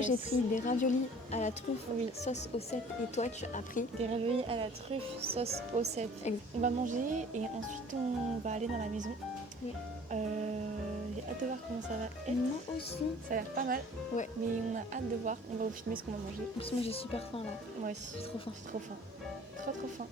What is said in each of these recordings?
Moi j'ai pris des raviolis à la truffe, sauce au cèpe, et toi tu as pris des raviolis à la truffe, sauce au cèpe. On va manger et ensuite on va aller dans la maison. Oui. J'ai hâte de voir comment ça va être. Moi aussi. Ça a l'air pas mal. Ouais. Mais on a hâte de voir. On va vous filmer ce qu'on va manger. En plus moi j'ai super faim là. Moi aussi. J'ai trop faim. J'ai trop faim. Trop faim.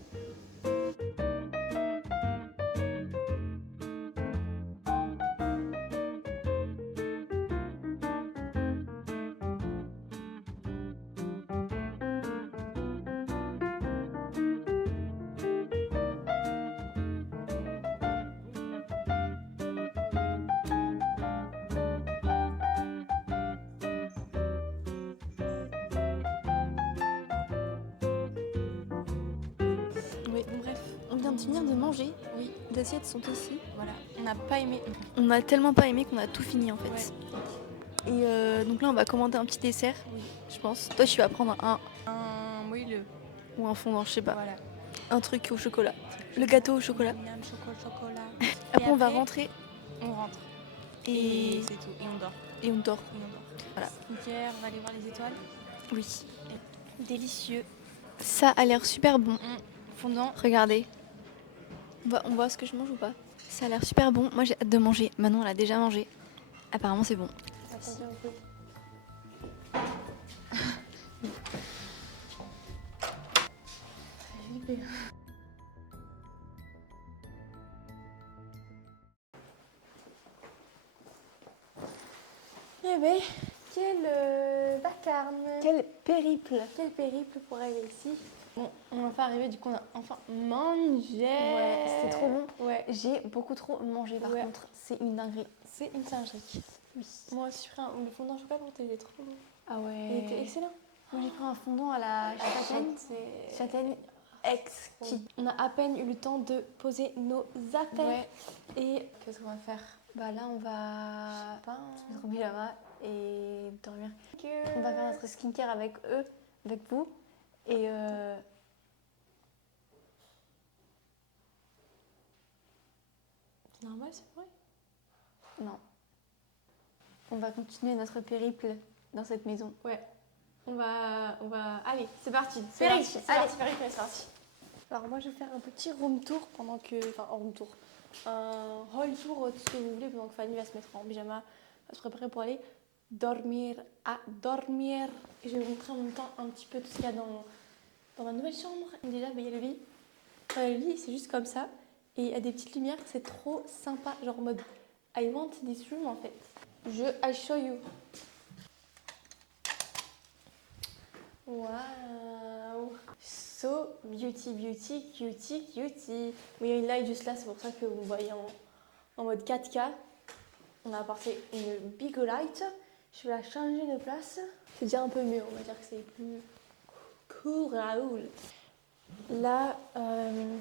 Oui, bon bref, on vient de finir de manger. Oui. Les assiettes sont ici. Voilà. On n'a pas aimé. On a tellement pas aimé qu'on a tout fini en fait. Ouais. Et donc là on va commander un petit dessert, Oui. je pense. Toi tu vas prendre un moelleux. ou un fondant, je sais pas. Voilà. Un truc au chocolat. Le gâteau au chocolat. Miam, chocolat. Après on va rentrer On rentre. et c'est tout. Et on dort. on dort. Voilà. Skincare, on va aller voir les étoiles. Oui. Délicieux. Ça a l'air super bon. Fondant. Regardez. On voit ce que je mange ou pas. Ça a l'air super bon. Moi j'ai hâte de manger. Manon elle a déjà mangé. Apparemment c'est bon. Attention un peu. Eh ben, quel vacarme. Quel périple. Quel périple pour arriver ici. Bon, on va pas arriver, du coup on a enfin mangé. Ouais, c'était trop bon. Ouais. J'ai beaucoup trop mangé par contre. C'est une dinguerie. C'est une singerie. Oui. Moi aussi, le fondant au chocolat, il était trop bon. Ah ouais. Il était excellent. Moi j'ai pris un fondant à la châtaigne exquis. On a à peine eu le temps de poser nos affaires. Ouais. Et qu'est-ce qu'on va faire? Bah là on va se mettre en pyjama et dormir. On va faire notre skincare avec eux, avec vous. Et c'est normal, c'est vrai. non. On va continuer notre périple dans cette maison. Ouais. On va... Allez, c'est parti. Périple. C'est parti. Alors moi, je vais faire un petit room tour pendant que... Enfin, un room tour. Un hall tour, tout ce que vous voulez, pendant que Fanny va se mettre en pyjama, va se préparer pour aller dormir. Et je vais vous montrer en même temps un petit peu tout ce qu'il y a dans ma nouvelle chambre. Déjà, il y a le lit. Le lit, c'est juste comme ça. Et il y a des petites lumières, c'est trop sympa. Genre en mode, I want this room en fait. I show you. Wow. So beauty. Oui, il y a une light juste là, c'est pour ça que vous voyez en mode 4K. On a apporté une big light. Je vais la changer de place. C'est déjà un peu mieux, on va dire que c'est plus cool, Raoul. Là,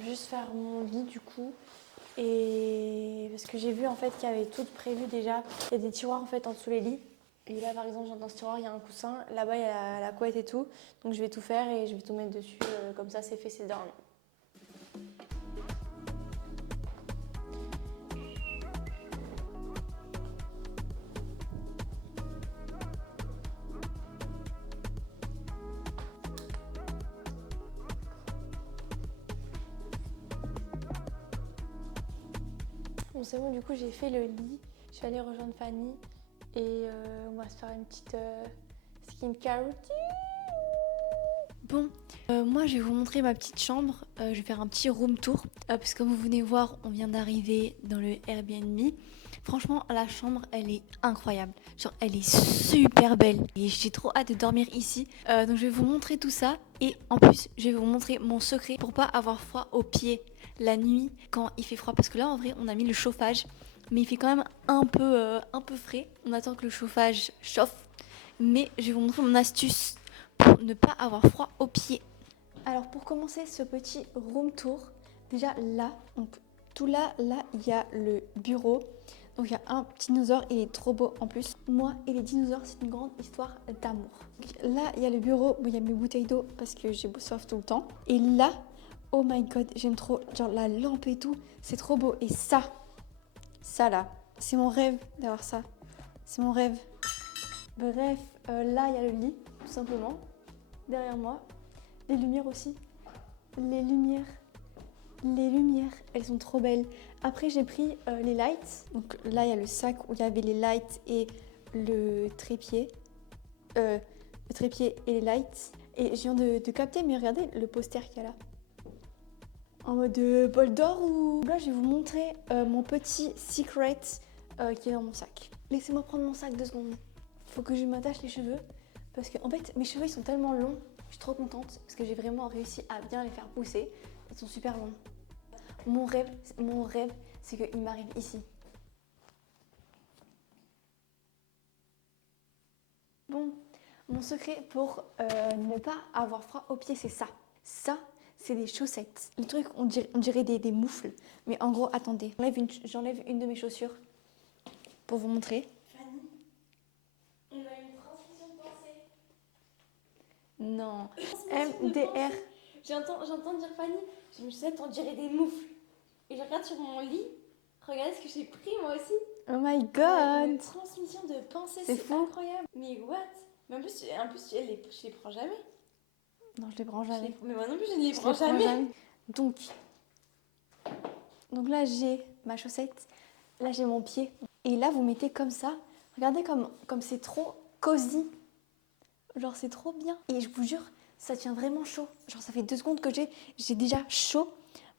juste faire mon lit du coup. Et parce que j'ai vu en fait qu'il y avait tout prévu déjà. Il y a des tiroirs en fait en dessous les lits. Et là par exemple dans ce tiroir il y a un coussin. Là-bas il y a la couette et tout. Donc je vais tout faire et je vais tout mettre dessus. Comme ça c'est fait, c'est dormi. Bon c'est bon, du coup j'ai fait le lit. Je vais aller rejoindre Fanny. Et on va se faire une petite skincare routine. Bon, moi je vais vous montrer ma petite chambre. Je vais faire un petit room tour. Parce que comme vous venez voir, on vient d'arriver dans le Airbnb. Franchement, la chambre, elle est incroyable. Genre, elle est super belle. Et j'ai trop hâte de dormir ici. Donc je vais vous montrer tout ça. Et en plus, je vais vous montrer mon secret pour pas avoir froid aux pieds la nuit quand il fait froid. Parce que là, en vrai, on a mis le chauffage. Mais il fait quand même un peu frais. On attend que le chauffage chauffe. Mais je vais vous montrer mon astuce pour ne pas avoir froid aux pieds. Alors pour commencer ce petit room tour, déjà là, donc tout là, il y a le bureau. Donc il y a un petit dinosaure, il est trop beau en plus. Moi et les dinosaures, c'est une grande histoire d'amour. Là, il y a le bureau où il y a mes bouteilles d'eau parce que j'ai soif tout le temps. Et là, oh my god, j'aime trop, genre la lampe et tout, c'est trop beau. Et ça là, c'est mon rêve d'avoir ça. C'est mon rêve. Bref, Là, il y a le lit, tout simplement. Derrière moi. Les lumières aussi. Les lumières, elles sont trop belles. Après, j'ai pris les lights. Donc là, il y a le sac où il y avait les lights et le trépied. Le trépied et les lights. Et je viens de capter, mais regardez le poster qu'il y a là. En mode bol d'or ou... Là, je vais vous montrer mon petit secret qui est dans mon sac. Laissez-moi prendre mon sac 2 secondes. Faut que je m'attache les cheveux. Parce que, en fait, mes cheveux, ils sont tellement longs. Je suis trop contente parce que j'ai vraiment réussi à bien les faire pousser. Ils sont super longs. Mon rêve, c'est qu'ils m'arrivent ici. Bon, mon secret pour ne pas avoir froid aux pieds, c'est ça. Ça, c'est des chaussettes. Le truc, on dirait des moufles. Mais en gros, attendez. J'enlève une de mes chaussures pour vous montrer. Fanny, on a une transmission de pensée. Non. MDR. J'entends dire Fanny, je me suis dit, on dirait des moufles. Et je regarde sur mon lit, regardez ce que j'ai pris moi aussi. Oh my Une god. transmission de pensée, C'est c'est fou. incroyable. Mais what? Mais en plus, je les prends jamais. Non, je les prends jamais. Mais moi non plus, je ne les Je prends les prends jamais. jamais. Donc là, j'ai ma chaussette. Là, j'ai mon pied. Et là, vous mettez comme ça. Regardez comme c'est trop cosy. Genre, c'est trop bien. Et je vous jure, ça tient vraiment chaud. Genre, ça fait 2 secondes que j'ai déjà chaud.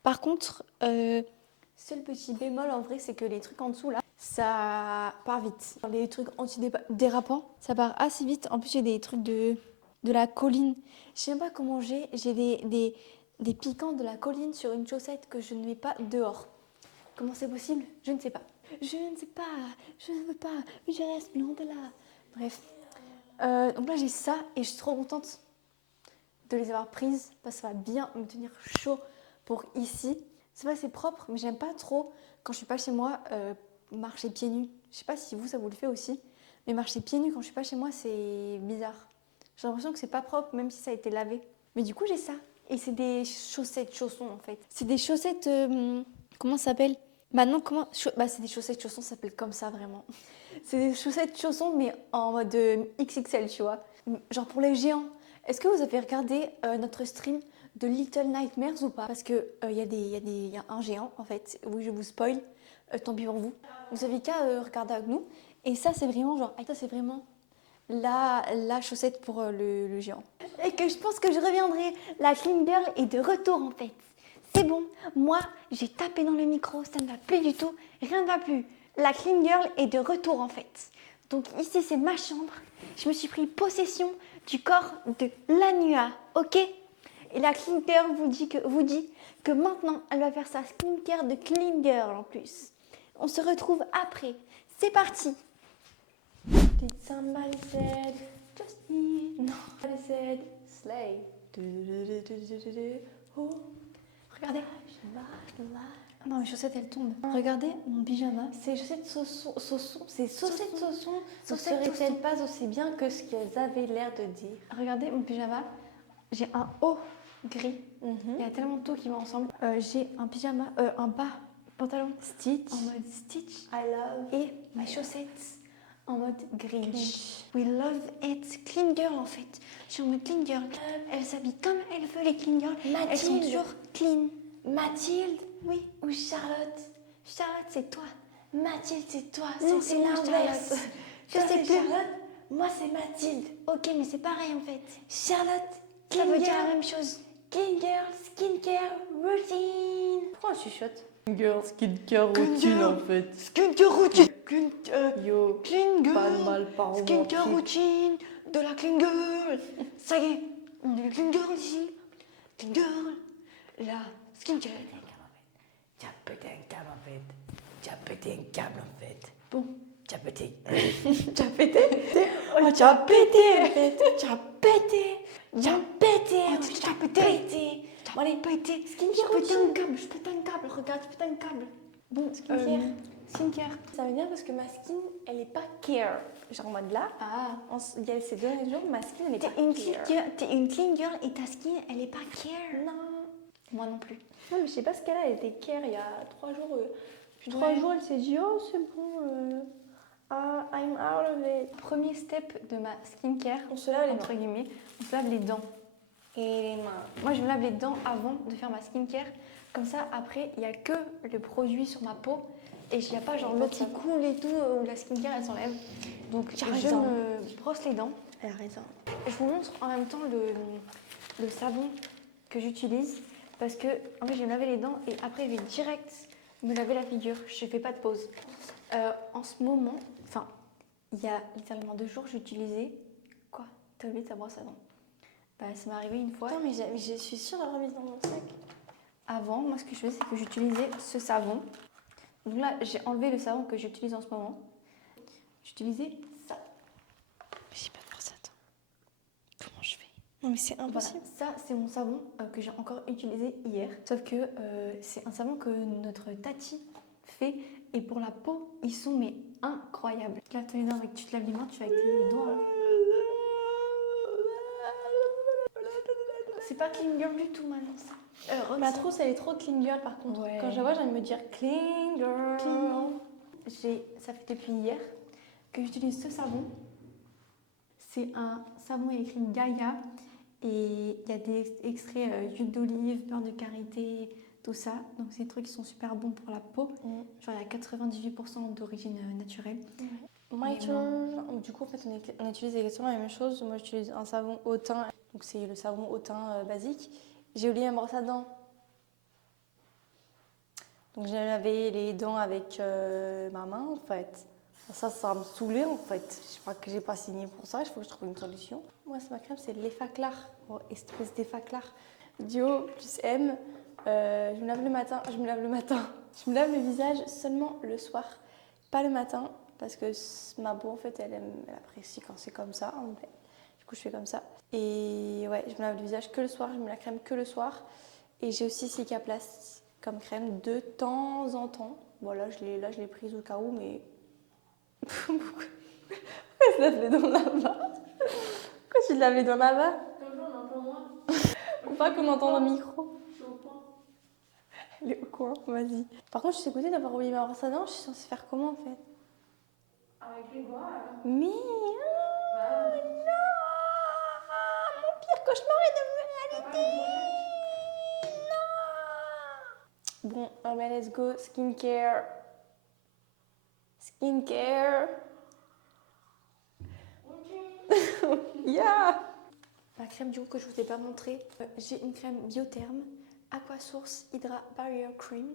Par contre, seul petit bémol en vrai, c'est que les trucs en dessous là, ça part vite. Les trucs anti-dérapants, ça part assez vite. En plus, j'ai des trucs de la colline. Je sais même pas comment j'ai des piquants de la colline sur une chaussette que je ne mets pas dehors. Comment c'est possible? Je ne sais pas. Je ne sais pas. Je ne veux pas. Je reste loin de là. Bref. Donc là, j'ai ça et je suis trop contente de les avoir prises parce que ça va bien me tenir chaud pour ici. C'est pas assez propre, mais j'aime pas trop quand je suis pas chez moi marcher pieds nus. Je sais pas si ça vous le fait aussi, mais marcher pieds nus quand je suis pas chez moi, c'est bizarre. J'ai l'impression que c'est pas propre même si ça a été lavé. Mais du coup, j'ai ça. Et c'est des chaussons en fait. C'est des chaussettes. Comment ça s'appelle? Bah non, c'est des chaussettes chaussons, ça s'appelle comme ça vraiment. C'est des chaussettes chaussons, mais en mode XXL, tu vois. Genre pour les géants. Est-ce que vous avez regardé notre stream de Little Nightmares ou pas? Parce qu'il y a un géant, en fait. Oui, je vous spoil. Tant pis pour vous. Vous avez qu'à regarder avec nous. Et ça, c'est vraiment genre... Ça, c'est vraiment la chaussette pour le géant. Et que je pense que je reviendrai. La Clean Girl est de retour, en fait. C'est bon. Moi, j'ai tapé dans le micro. Ça ne va plus du tout. Rien ne va plus. La Clean Girl est de retour en fait. Donc ici c'est ma chambre. Je me suis pris possession du corps de l'Anua, ok? Et la Clean Girl vous dit que maintenant elle va faire sa skincare de Clean Girl en plus. On se retrouve après. C'est parti. Did somebody said just me? Non. Somebody said slay. Oh. Regardez. Non, mes chaussettes elles tombent. Regardez mon pyjama. Ces chaussettes serait-elle pas aussi bien que ce qu'elles avaient l'air de dire? Regardez mon pyjama. J'ai un haut gris. Il y a tellement de tout qui va ensemble. J'ai un pyjama, un bas pantalon Stitch. En mode Stitch. I love. Et mes chaussettes en mode Grinch. We love it. Clean girl en fait. Je suis en mode clean girl. Elle s'habille comme elle veut les clean girls. Elles sont toujours clean. Mathilde. Oui. Ou Charlotte. Charlotte, c'est toi. Mathilde, c'est toi. Non, c'est l'inverse. Je sais plus. Charlotte, moi c'est Mathilde. Ok, mais c'est pareil en fait. Charlotte, ça veut dire la même chose. Clean girl, skincare, routine. Pourquoi on chuchote? Girl, skincare routine en fait. Skincare routine. Yo, Clean girl. pas de mal par Skincare routine de la clean girl. Ça y est, on est clean girl ici. Clean girl. La skincare. Tu as pété un câble en fait. Tu as pété un câble en fait. Bon. Tu as pété. Tu as pété? Oh, tu as pété en fait. Tu as pété. Tu as pété. Tu as pété. Bon, allez, pété. Skincare routine. Je pète un câble. Regarde, je pète un câble. Bon, skincare. Skincare. Ça veut dire parce que ma skin, elle est pas care. Genre en mode là, il y a ces derniers jours, ma skin, elle est pas care. T'es une clean girl et ta skin, elle est pas care. Non. Moi non plus. Non, mais je sais pas ce qu'elle a, elle était care il y a 3 jours. Puis 3 jours, elle s'est dit, oh, c'est bon. Ah, I'm out of it. Premier step de ma skincare, On se lave les entre guillemets, on se lave les dents. Et les mains. Moi, je me lave les dents avant de faire ma skincare. Comme ça, après, il n'y a que le produit sur ma peau. Et il n'y a pas genre l'eau qui coule et tout, où la skincare, elle s'enlève. Donc, Tu as je raison. me brosse les dents. Elle a raison. Et je vous montre en même temps le savon que j'utilise. Parce que, en fait, je vais me laver les dents et après, je vais direct me laver la figure. Je ne fais pas de pause. En ce moment, enfin, il y a littéralement 2 jours, j'utilisais... Quoi? T'as oublié ta brosse à dents? Bah, ça m'est arrivé une fois. Attends, mais je suis sûre d'avoir mis dans mon sac. Avant, moi, ce que je faisais, c'est que j'utilisais ce savon. Donc là, j'ai enlevé le savon que j'utilise en ce moment. J'utilisais ça. J'ai pas de brosse à dents. Comment je fais? Non, mais c'est Voilà, impossible. ça, c'est mon savon que j'ai encore utilisé hier. Sauf que c'est un savon que notre Tati fait. Et pour la peau, ils sont mais incroyables. Là, tu te laves les mains, tu fais avec tes doigts. Là. C'est pas clean girl du tout, maintenant. Ma trousse, elle est trop clean girl par contre. Ouais. Quand je la vois, j'ai envie de me dire clean girl. Ça fait depuis hier que j'utilise ce savon. C'est un savon écrit Gaïa et il y a des extraits d'huile d'olive, beurre de karité, tout ça. Donc c'est des trucs qui sont super bons pour la peau. Genre il y a 98% d'origine naturelle. My turn. Du coup, en fait, on utilise exactement la même chose. Moi, j'utilise un savon au thym. Donc, c'est le savon au thym basique. J'ai oublié ma brosse à dents. Donc, j'ai lavé les dents avec ma main, en fait. Ça va me saouler, en fait. Je crois que j'ai pas signé pour ça. Il faut que je trouve une solution. Moi, c'est ma crème, c'est l'Effaclar. Oh, espèce d'Effaclar. Duo plus M. Je me lave le matin. Je me lave le visage seulement le soir. Pas le matin. Parce que ma peau, en fait, elle apprécie quand c'est comme ça. En fait. Du coup, je fais comme ça. Et ouais, je me lave le visage que le soir. Je mets la crème que le soir. Et j'ai aussi Cicaplast comme crème de temps en temps. Bon, là, je l'ai prise au cas où, mais... Pourquoi tu te laves les dents là-bas? Pourquoi tu te laves les dents là-bas? Comme ça, on entend moins. Faut pas qu'on entende le micro. Je suis au point. Elle est au coin, vas-y. Par contre, je suis dégoûtée d'avoir oublié ma brosse à dents. Je suis censée faire comment, en fait? Avec les doigts. Mais... Bah, non! Mon pire cauchemar est devenu réalité! Non! Bon, mais let's go. Skincare. Skincare. Yeah! Ma crème du coup que je vous ai pas montré, j'ai une crème Biotherme Aquasource Hydra Barrier Cream.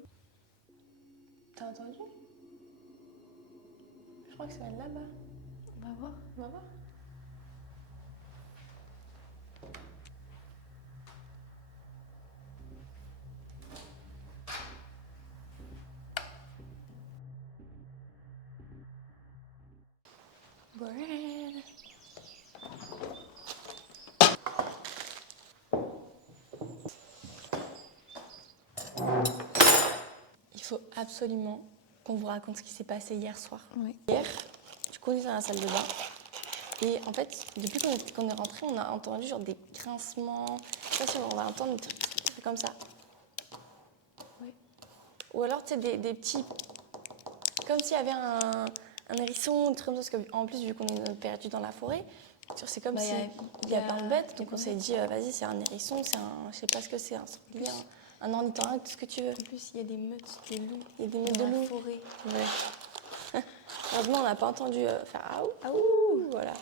T'as entendu? Je crois que ça vient de là-bas. On va voir. On va voir. Bread. Il faut absolument qu'on vous raconte ce qui s'est passé hier soir. Oui. Hier, du coup, on est dans la salle de bain. Et en fait, depuis qu'on est rentré, on a entendu genre des grincements. Je sais pas si on va entendre des trucs comme ça. Oui. Ou alors, tu sais, des petits... Comme s'il y avait un hérisson, des trucs comme ça. Parce qu'en plus, vu qu'on est perdu dans la forêt, c'est comme si il y a plein de bêtes. Donc on s'est dit, vas-y, c'est un hérisson, c'est un... Je sais pas ce que c'est, un sanglier, un ornithorynque, tout ce que tu veux. En plus, il y a des meutes de loups. Il y a des meutes dans de la loups. forêt. Ouais. Heureusement, on n'a pas entendu faire aou, aou, voilà.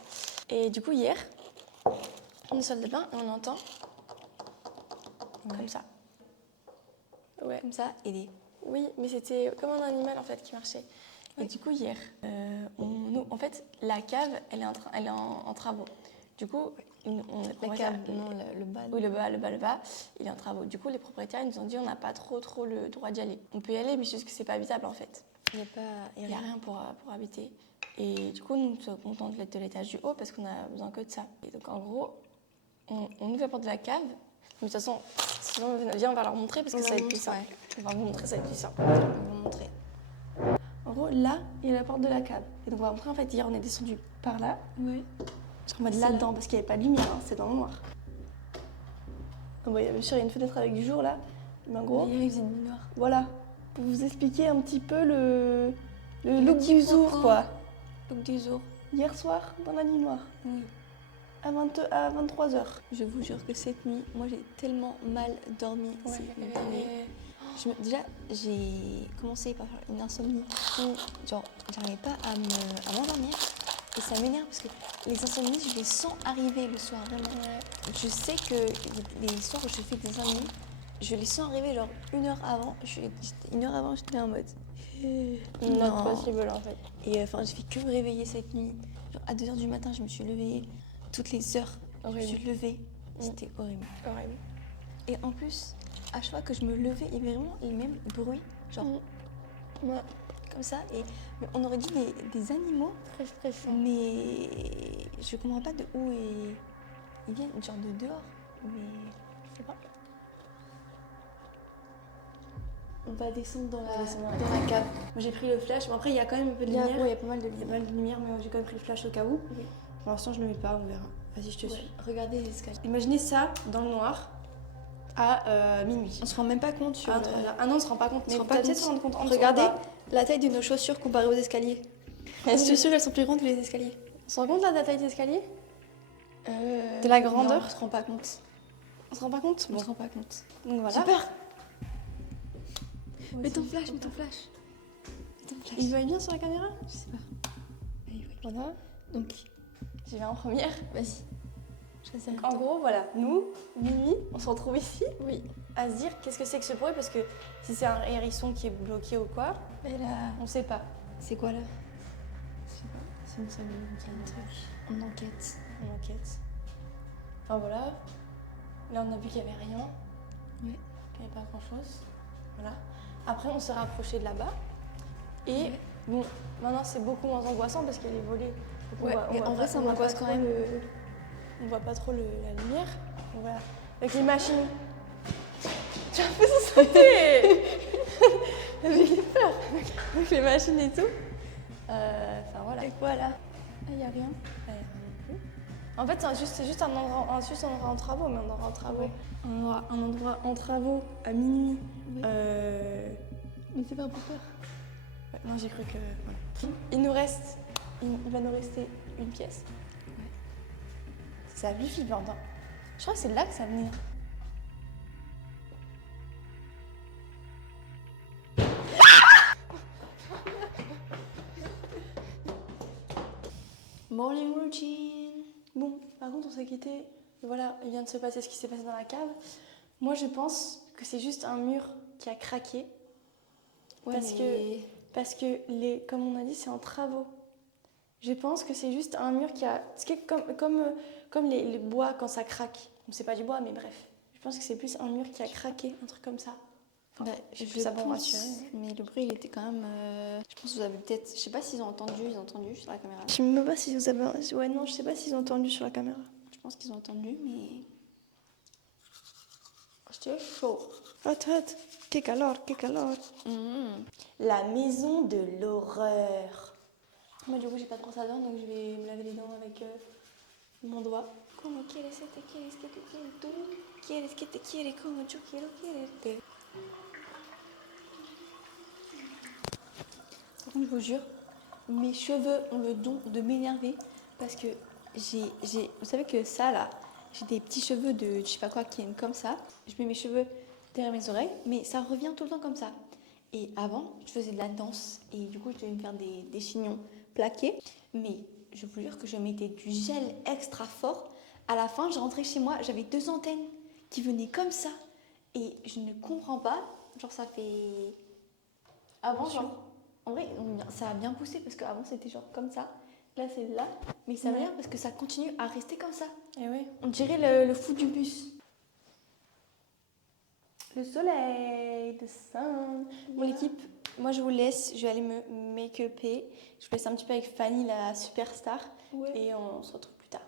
Et du coup, hier, on est salle de bain et on entend comme ça. Ouais. Comme ça, et des... Oui, mais c'était comme un animal en fait qui marchait. Et du coup, hier, en fait, la cave, elle est en travaux. Du coup, La cave, non, le bas. oui, le bas, il est en travaux. Du coup, les propriétaires, ils nous ont dit on n'a pas trop le droit d'y aller. On peut y aller, mais c'est juste que c'est pas habitable en fait. Il n'y a pas... Il n'y a rien pour habiter. Et du coup, nous sommes contents de l'étage du haut parce qu'on a besoin que de ça. Et donc, en gros, on ouvre la porte de la cave. Mais de toute façon, sinon, viens, on va leur montrer parce que ça va être plus simple. On va vous montrer, ça va être plus simple. On va vous montrer. En gros, là, il y a la porte de la cave. Et donc, on va montrer, en fait, hier, on est descendu par là. Oui. En mode là-dedans, parce qu'il n'y avait pas de lumière, hein, c'est dans le noir. Donc, bon, bien sûr, il y a une fenêtre avec du jour là. Mais en gros, Hier, il faisait nuit noire. voilà. Pour vous expliquer un petit peu le look du jour, quoi. look du jour. Hier soir, dans la nuit noire, Oui. à 23h. Je vous jure que cette nuit, moi j'ai tellement mal dormi. C'est une dinguerie. Déjà, j'ai commencé par faire une insomnie. Genre, j'arrivais pas à m'endormir. Et ça m'énerve parce que les insomnies, je les sens arriver le soir, vraiment. Ouais. Je sais que les soirs où je fais des insomnies, je les sens arriver genre une heure avant. Une heure avant, j'étais en mode. Not possible en fait. Et enfin, j'ai fait que me réveiller cette nuit. Genre, à 2h du matin, je me suis levée. Toutes les heures, je me suis levée. C'était horrible. Horrible. Et en plus, à chaque fois que je me levais, il y avait vraiment les mêmes bruits. Genre, Ouais. comme ça. Et on aurait dit des animaux. Très stressant. Mais je comprends pas de où ils viennent, genre de dehors. Mais je sais pas. On va descendre dans la cave. Moi j'ai pris le flash. Bon, après il y a quand même un peu de Il y a lumière. pas mal de Il y a lumière. pas mal de lumière, mais j'ai quand même pris le flash au cas où. Oui. Pour l'instant je ne le mets pas, on verra. Vas-y, je te suis. Regardez les escaliers. Imaginez ça dans le noir à minuit. On se rend même pas compte sur. Ah non, on se rend pas compte. On se Mais rend pas peut-être compte. se rendre compte. Regardez la taille de nos chaussures comparées aux escaliers. Les chaussures, elles sont plus grandes que les escaliers. On se rend compte là de la taille d'escalier? De De la grandeur? On se rend pas compte. On se rend pas compte? On Bon. se rend pas compte. Donc voilà. J'ai peur. Mets ton flash, mets ton flash. Mets ton flash. Il voit bien sur la caméra? Je sais pas. Voilà. Donc, J'y vais en première. vas-y. Choisis un En gros, voilà, nous, minuit, on se retrouve ici Oui. à se dire qu'est-ce que c'est que ce bruit parce que si c'est un hérisson qui est bloqué ou quoi, Et là, on sait pas. c'est quoi là? Je sais pas. C'est une seule un truc. On enquête. On enquête. Enfin voilà. Là, on a vu qu'il y avait rien. Oui. Il n'y avait pas grand chose. Voilà. Après, on s'est rapproché de là-bas. Et Ouais. bon, maintenant c'est beaucoup moins angoissant parce qu'elle est volée. Donc, Ouais, mais en vrai, ça m'angoisse quand même. On voit pas trop la lumière. Donc voilà. Avec les machines. Tu as un peu sauter. J'ai eu peur. Avec les machines et tout. Enfin voilà. Et quoi là? Ah, y a rien. En fait, c'est juste un endroit en travaux, mais un endroit en travaux. Ouais. Un endroit en travaux à minuit. Oui. Mais c'est pas pour peur. Ouais, non, j'ai cru que. Voilà. Il va nous rester une pièce. Ouais. C'est la vie flippante. Hein. Je crois que c'est là que ça venait. Morning routine. Bon, par contre, on s'est quitté. Voilà, il vient de se passer ce qui s'est passé dans la cave. Moi, je pense que c'est juste un mur qui a craqué. Ouais, Parce que, comme on a dit, c'est en travaux. Je pense que c'est juste un mur qui a. C'est comme les bois quand ça craque. Bon, c'est pas du bois, mais bref. Je pense que c'est plus un mur qui a craqué, un truc comme ça. Enfin, je sais ça pour me rassurer. Mais le bruit, il était quand même. Je pense que vous avez peut-être. Je sais pas s'ils ont entendu sur la caméra. Je sais même pas si vous avez. Ouais, non, je sais pas s'ils ont entendu sur la caméra. Je pense qu'ils ont entendu, mais. J'étais chaud. Hot. Quel calor. La maison de l'horreur. Moi, du coup, j'ai pas de brosse à dents, donc je vais me laver les dents avec mon doigt. Como quieres que te quiero tú? Quieres que te quiere como yo quiero quererte. Par contre, je vous jure, mes cheveux ont le don de m'énerver parce que vous savez que ça là, j'ai des petits cheveux de je sais pas quoi qui viennent comme ça. Je mets mes cheveux derrière mes oreilles, mais ça revient tout le temps comme ça. Et avant, je faisais de la danse et du coup, je devais me faire des chignons plaqués. Mais je vous jure que je mettais du gel extra fort. À la fin, je rentrais chez moi, j'avais 2 antennes qui venaient comme ça. Et je ne comprends pas. Genre, ça fait. Avant, genre. En vrai, ça a bien poussé parce qu'avant, c'était genre comme ça. Là, c'est là. Mais ça m'énerve parce que ça continue à rester comme ça. Et oui. On dirait le fou du bus. Le soleil, the sun. Bon, l'équipe, moi je vous laisse. Je vais aller me make-upper. Je vous laisse un petit peu avec Fanny, la superstar. Ouais. Et on se retrouve plus tard.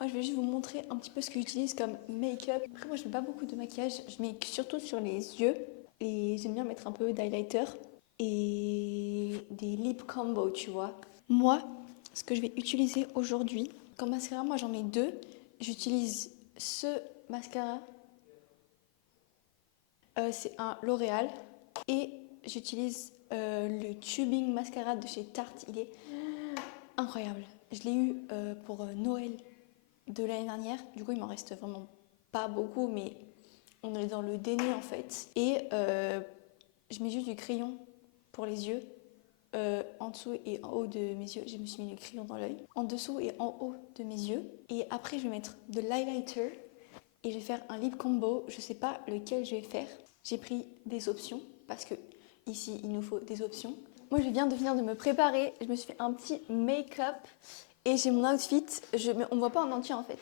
Moi, je vais juste vous montrer un petit peu ce que j'utilise comme make-up. Après, moi, je mets pas beaucoup de maquillage. Je mets surtout sur les yeux. Et j'aime bien mettre un peu d'highlighter. Et des lip combo, tu vois. Moi, ce que je vais utiliser aujourd'hui, comme mascara, moi, j'en ai 2. J'utilise ce mascara. C'est un L'Oréal. Et j'utilise le tubing mascara de chez Tarte. Il est incroyable. Je l'ai eu pour Noël de l'année dernière. Du coup, il m'en reste vraiment pas beaucoup, mais on est dans le déni en fait. Et je mets juste du crayon pour les yeux. En dessous et en haut de mes yeux, je me suis mis le crayon dans l'œil. En dessous et en haut de mes yeux. Et après, je vais mettre de l'highlighter et je vais faire un lip combo. Je sais pas lequel je vais faire. J'ai pris des options parce que ici, il nous faut des options. Moi, je viens de finir de me préparer. Je me suis fait un petit make-up et j'ai mon outfit. On voit pas en entier en fait.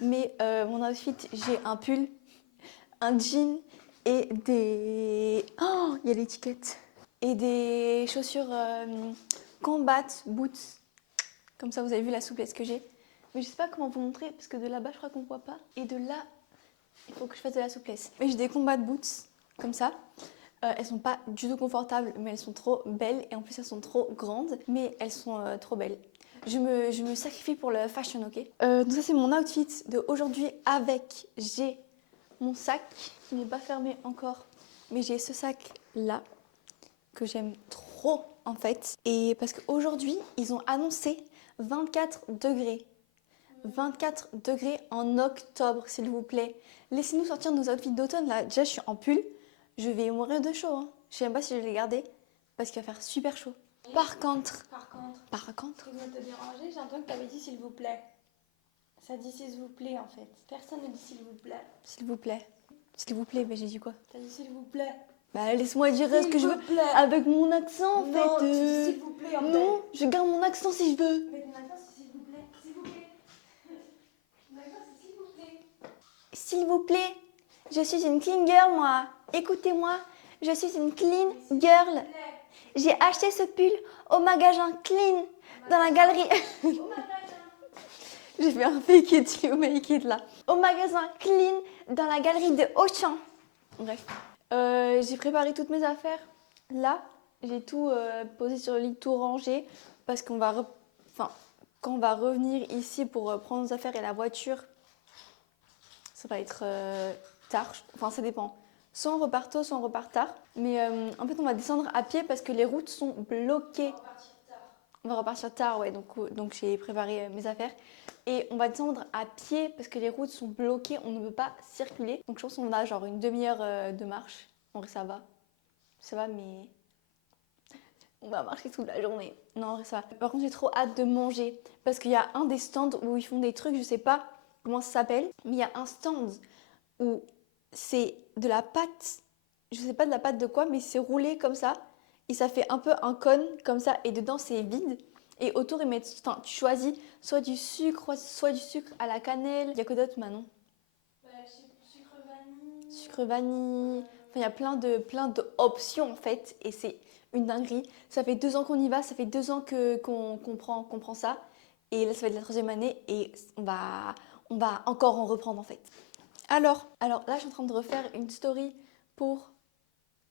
Mais mon outfit, j'ai un pull, un jean et des... Oh, il y a l'étiquette. Et des chaussures combat boots. Comme ça, vous avez vu la souplesse que j'ai. Mais je sais pas comment vous montrer parce que de là-bas, je crois qu'on voit pas. Et de là, il faut que je fasse de la souplesse. Mais j'ai des combat boots comme ça. Elles sont pas du tout confortables, mais elles sont trop belles. Et en plus, elles sont trop grandes, mais elles sont trop belles. Je me sacrifie pour le fashion, ok. Donc ça, c'est mon outfit de aujourd'hui avec... J'ai mon sac qui n'est pas fermé encore. Mais j'ai ce sac-là que j'aime trop en fait. Et parce qu'aujourd'hui, ils ont annoncé 24 degrés. 24 degrés en octobre, s'il vous plaît. Laissez-nous sortir nos outfits d'automne là. Déjà, je suis en pull. Je vais mourir de chaud. Hein. Je sais même pas si je vais les garder parce qu'il va faire super chaud. Par contre, excuse-moi de te déranger, j'ai entendu que tu avais dit s'il vous plaît. Ça dit s'il vous plaît en fait. Personne ne dit s'il vous plaît. s'il vous plaît, mais j'ai dit quoi? T'as dit s'il vous plaît. Bah laisse-moi dire ce que je veux avec mon accent en Non, fait. tu dis s'il vous plaît en fait. Non, je garde mon accent si je veux. Mais ton accent c'est s'il vous plaît. S'il vous plaît. Ton accent c'est s'il vous plaît. S'il vous plaît, je suis une clean girl moi. Écoutez-moi, je suis une clean girl. J'ai acheté ce pull au magasin Clean dans la galerie. J'ai fait un fake it till you make it là. Au magasin Clean dans la galerie de Auchan. Bref. J'ai préparé toutes mes affaires. Là, j'ai tout posé sur le lit, tout rangé. Parce qu'on va, quand on va revenir ici pour prendre nos affaires et la voiture, ça va être tard. Enfin, ça dépend. Soit on repart tôt, soit on repart tard. Mais en fait, on va descendre à pied parce que les routes sont bloquées. On va repartir tard, ouais. Donc j'ai préparé mes affaires. Et on va descendre à pied parce que les routes sont bloquées. On ne peut pas circuler. Donc je pense qu'on a genre une demi-heure de marche. En vrai, ça va. Ça va, mais on va marcher toute la journée. Non, en vrai, ça va. Par contre, j'ai trop hâte de manger. Parce qu'il y a un des stands où ils font des trucs, je sais pas comment ça s'appelle. Mais il y a un stand où c'est de la pâte, je sais pas de la pâte de quoi, mais c'est roulé comme ça. Et ça fait un peu un cône comme ça. Et dedans, c'est vide. Et autour, ils mettent, enfin, tu choisis soit du sucre à la cannelle. Il y a que d'autres, Manon? Sucre vanille. Sucre vanille. Enfin, il y a plein d'options en fait. Et c'est une dinguerie. Ça fait 2 ans qu'on y va. Ça fait 2 ans qu'on prend ça. Et là, ça va être la 3e année. Et on va encore en reprendre en fait. Alors là, je suis en train de refaire une story pour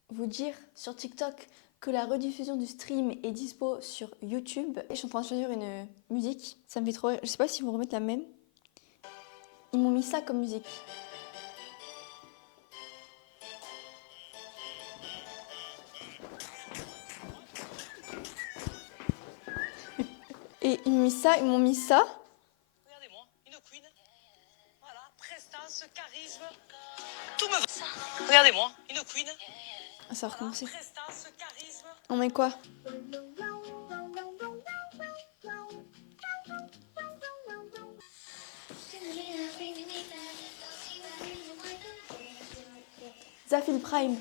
vous dire sur TikTok que la rediffusion du stream est dispo sur YouTube. Et je suis en train de choisir une musique. Ça me fait trop rire. Je sais pas si vous remettent la même. Ils m'ont mis ça comme musique. Et ils m'ont mis ça. Regardez-moi, une queen. Voilà, prestance, charisme. Tout me va. Regardez-moi, une queen. Ça va recommencer. Prestance, charisme. On met quoi? Zafil Prime.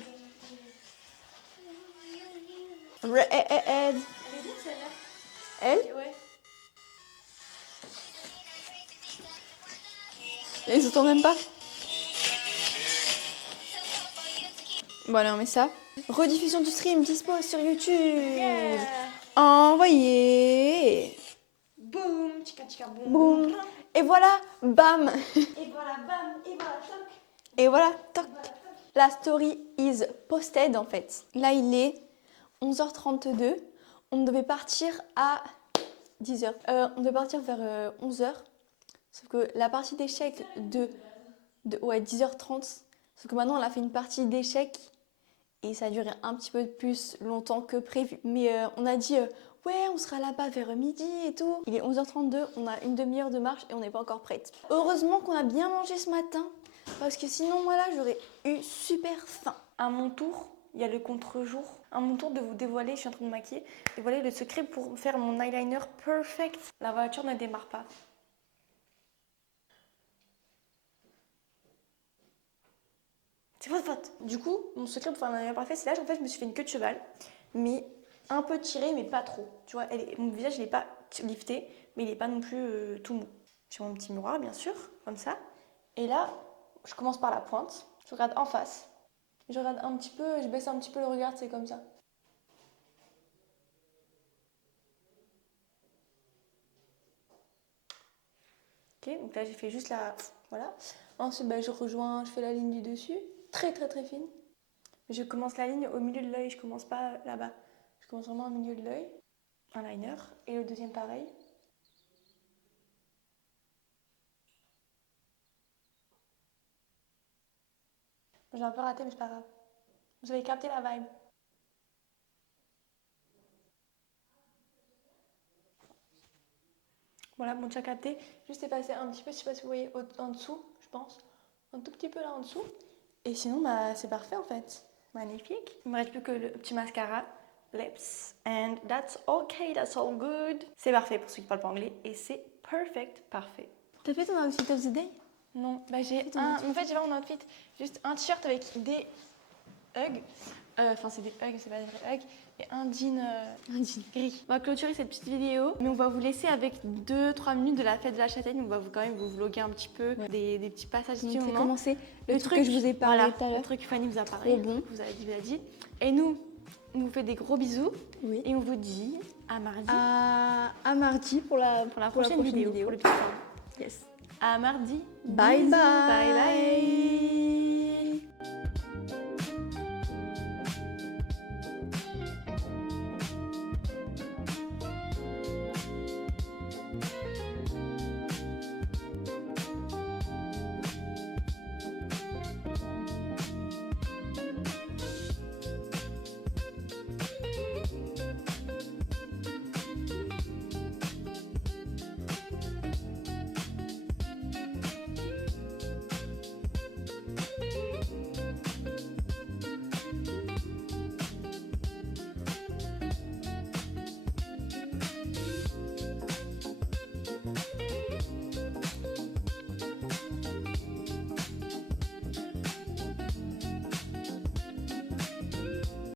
Red. Elle est bien celle-là. Elle? Ouais. Ils s'entendent même pas. Bon allez, on met ça. Rediffusion du stream dispo sur YouTube. Yeah. Envoyé. Boum, tchika boum. Boum. Et voilà, bam. Et voilà, bam, et voilà, toc. Et voilà, toc. La story is posted en fait. Là, il est 11h32. On devait partir à 10h. On devait partir vers 11h. Sauf que la partie d'échecs de 10h30. Sauf que maintenant, on a fait une partie d'échecs. Et ça a duré un petit peu plus longtemps que prévu. Mais on a dit, ouais, on sera là-bas vers midi et tout. Il est 11h32, on a une demi-heure de marche et on n'est pas encore prête. Heureusement qu'on a bien mangé ce matin, parce que sinon, moi là, j'aurais eu super faim. À mon tour, il y a le contre-jour. À mon tour de vous dévoiler, je suis en train de me maquiller, dévoiler le secret pour faire mon eyeliner perfect. La voiture ne démarre pas. C'est votre faute. Du coup, mon secret pour faire un eyeliner parfait, c'est là, en fait, je me suis fait une queue de cheval, mais un peu tirée, mais pas trop. Tu vois, mon visage, il n'est pas lifté, mais il n'est pas non plus tout mou. J'ai mon petit miroir, bien sûr, comme ça. Et là, je commence par la pointe. Je regarde en face. Je regarde un petit peu, je baisse un petit peu le regard, c'est comme ça. Ok, donc là, j'ai fait juste la... Voilà. Ensuite, bah, je fais la ligne du dessus. Très, très, très fine. Je commence la ligne au milieu de l'œil, je commence pas là-bas. Je commence vraiment au milieu de l'œil. Un liner. Et le deuxième, pareil. J'ai un peu raté, mais c'est pas grave. Vous avez capté la vibe. Voilà, bon, tu as capté. Juste effacer un petit peu, je sais pas si vous voyez en dessous, je pense. Un tout petit peu là en dessous. Et sinon, bah, c'est parfait en fait. Magnifique. Il me reste plus que le petit mascara. Lips. And that's okay, that's all good. C'est parfait pour ceux qui parlent pas anglais. Et c'est perfect, parfait. T'as fait ton outfit of the day? Non, bah j'ai un... En fait, j'ai pas mon outfit. Juste un t-shirt avec des hugs. Enfin, c'est des hugs, c'est pas des vrais hugs. Et un jean gris. On va clôturer cette petite vidéo, mais on va vous laisser avec 2-3 minutes de la fête de la châtaigne. On va quand même vous vloguer un petit peu des petits passages du moment. Commencer le truc que je vous ai parlé voilà, tout à l'heure. le truc que Fanny vous a parlé, Trop bon. vous a dit. Et nous, on vous fait des gros bisous. Oui. Et on vous dit à mardi. À mardi pour la prochaine vidéo. Pour le petit film. Yes. À mardi. Bye Bisous. bye. Bye bye.